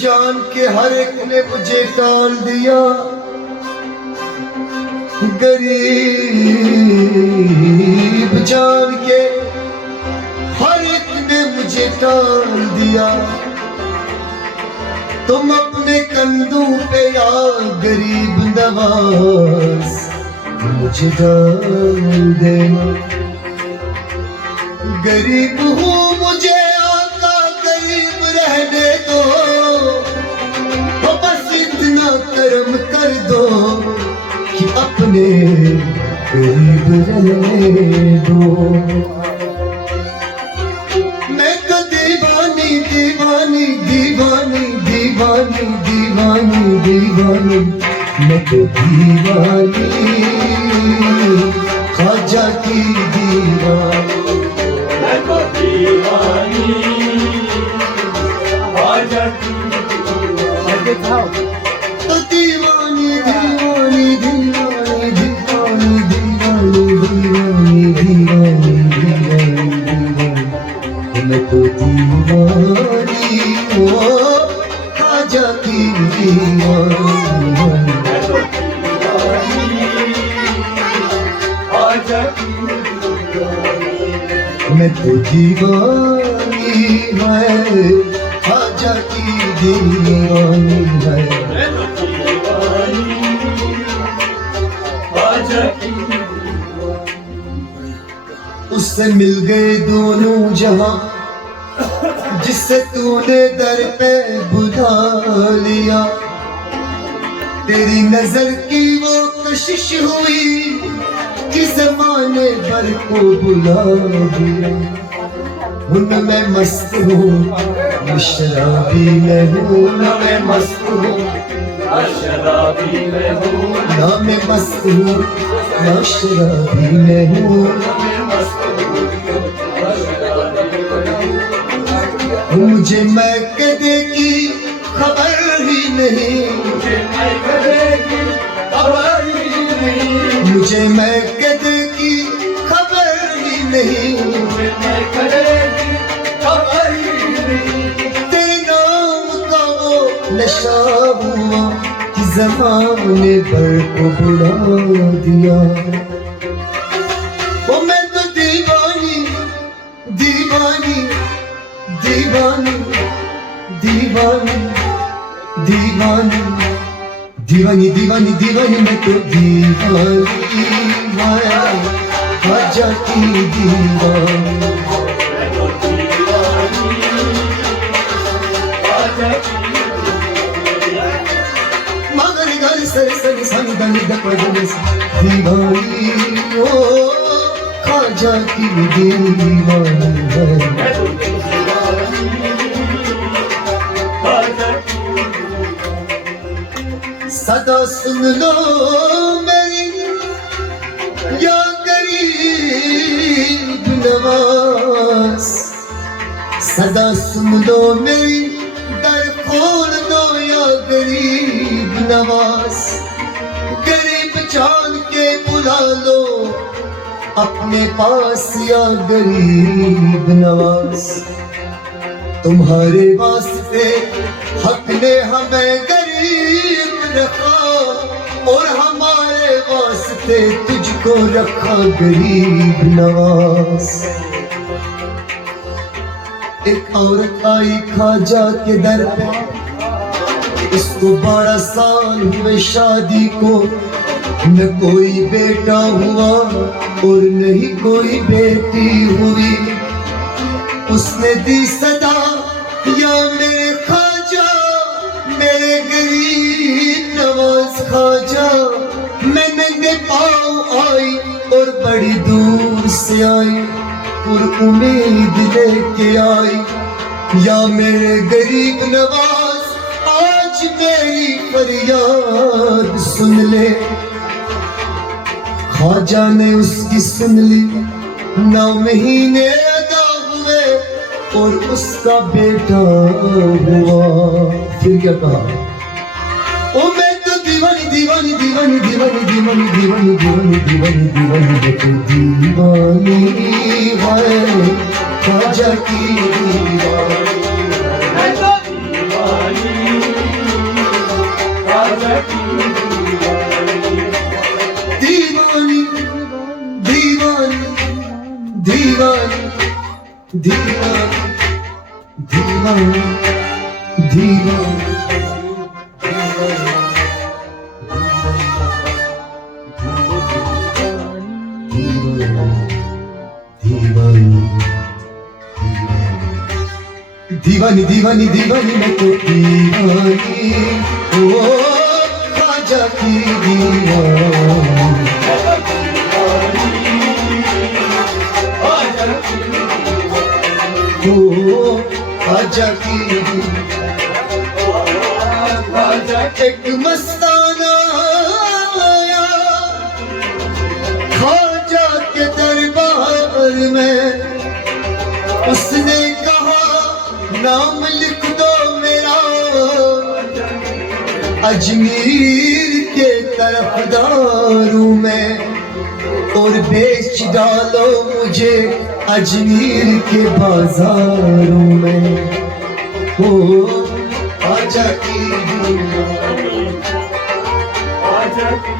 जान के हर एक ने मुझे टाल दिया, गरीब जान के हर एक ने मुझे टाल दिया। तुम अपने कंधों पे या गरीब नवाज मुझे डाल देना। गरीब हूँ मुझे आका गरीब रहने दो, तो बस इतना करम कर दो कि अपने गरीब रहने दो। मैं तो दीवानी दीवानी दीवानी दीवानी दीवानी दीवानी, मैं तो दीवानी ख्वाजा की दीवानी। मैं तो दीवानी ख्वाजा की दीवानी। तो दीवानी दीवानी दीवानी दीवानी दीवानी दीवानी दीवानी दीवानी दीवानी, मैं तो दीवानी ओ ख्वाजा की दीवानी। मैं तो दीवानी ख्वाजा की दीवानी, मैं तो दीवानी है ख्वाजा की दीवानी है। मैं तो दीवानी ख्वाजा की दीवानी। उससे मिल गए दोनों जहां जिससे तूने दर पे बुला लिया। तेरी नजर की वो कशिश हुई कि ज़माने भर को बुला दिया। उनमें मस्त हूँ शराबी मैं हूँ, ना मैं मस्त हूँ शराबी मैं हूँ, ना मैं मस्त हूँ ना शराबी मैं हूँ। मुझे महकदे की खबर ही नहीं, मुझे महकदे की खबर ही नहीं, मुझे महकदे की खबर ही नहीं, मुझे महकदे की खबर ही नहीं। तेरे नाम का वो नशा हुआ कि ज़माने भर को बुला दिया। वो मैं तो दीवानी दीवानी दीवानी दीवानी दीवानी दीवानी दीवानी दीवानी, मैं तो दीवानी ख्वाजा की दीवानी। मैं तो दीवानी ख्वाजा की दीवानी। मगर घर सर सर संग दंग दपड़ने से दीवानी ओ ख्वाजा की दीवानी है। मैं तो सदा सुन लो मेरी या गरीब नवाज, सदा सुन लो मेरी दर खोल दो या गरीब नवाज। गरीब जान के बुला लो अपने पास या गरीब नवाज। तुम्हारे वास्ते हक ने हमें गरीब रखा और हमारे वास्ते तुझको रखा गरीब नवाज। एक औरत आई ख्वाजा के दर पे, इसको 12 साल हुए शादी को, न कोई बेटा हुआ और नहीं कोई बेटी हुई। उसने दी सदा या मेरे ख्वाजा मेरे गरीब नवाज ख्वाजा। मैं नंगे पाँव आई और बड़ी दूर से आई और उम्मीद लेके आई। या मेरे गरीब नवाज आज मेरी फरियाद सुन ले। ख्वाजा ने उसकी सुन ली। 9 महीने अदा हुए और उसका बेटा हुआ। फिर क्या कहा? ओ मैं तो दीवानी दीवानी दीवानी दीवानी दीवानी दीवानी दीवानी दीवानी दीवानी दीवानी है ख्वाजा की दीवानी। मैं तो दीवानी दीवानी दीवानी दीवानी दीवानी दीवानी दीवानी दीवानी दीवानी दीवानी मैं तो दीवानी ओ ख्वाजा की दीवानी ओ ख्वाजा की एक मस्ताना आया ख्वाजा के दरबार में, उसने कहा नाम लिख दो मेरा, अजमीर के तरफदारूं में, और बेच डालो मुझे अजमीर के बाजारों में। ओ ख्वाजा की ख्वाजा की